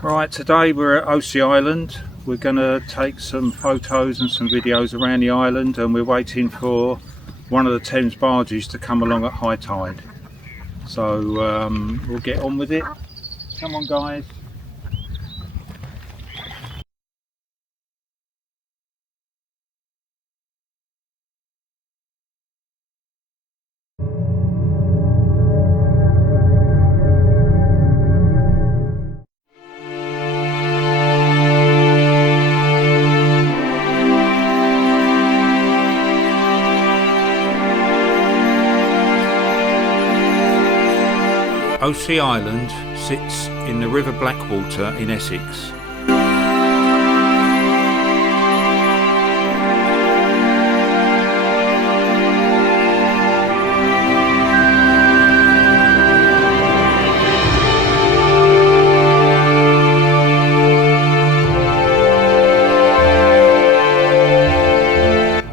Right, today we're at Osea Island. We're going to take some photos and some videos around the island, and we're waiting for one of the Thames barges to come along at high tide. So we'll get on with it. Come on, guys. Osea Island sits in the River Blackwater in Essex.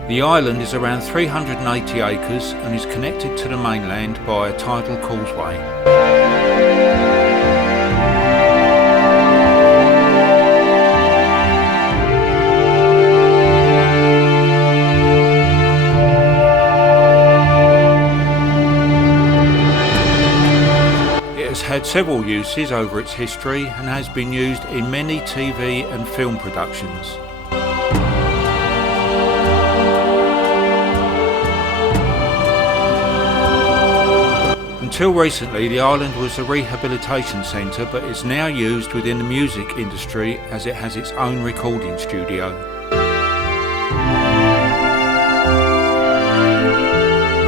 The island is around 380 acres and is connected to the mainland by a tidal causeway. It has had several uses over its history and has been used in many TV and film productions. Until recently, the island was a rehabilitation centre, but is now used within the music industry as it has its own recording studio.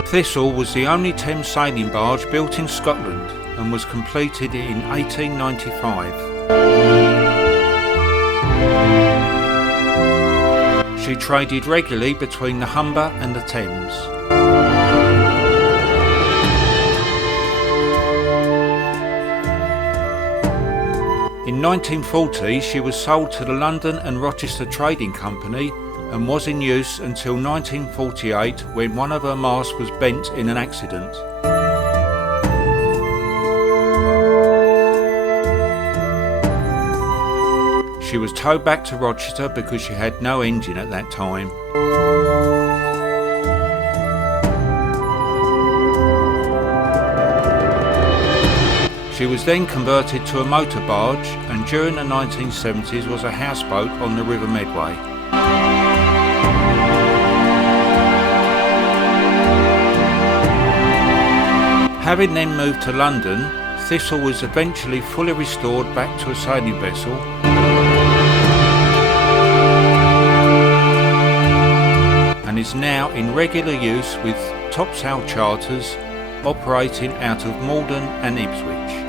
Thistle was the only Thames sailing barge built in Scotland and was completed in 1895. She traded regularly between the Humber and the Thames. In 1940 she was sold to the London and Rochester Trading Company and was in use until 1948, when one of her masts was bent in an accident. She was towed back to Rochester because she had no engine at that time. She was then converted to a motor barge, and during the 1970s was a houseboat on the River Medway. Having then moved to London, Thistle was eventually fully restored back to a sailing vessel, and is now in regular use with topsail charters operating out of Malden and Ipswich.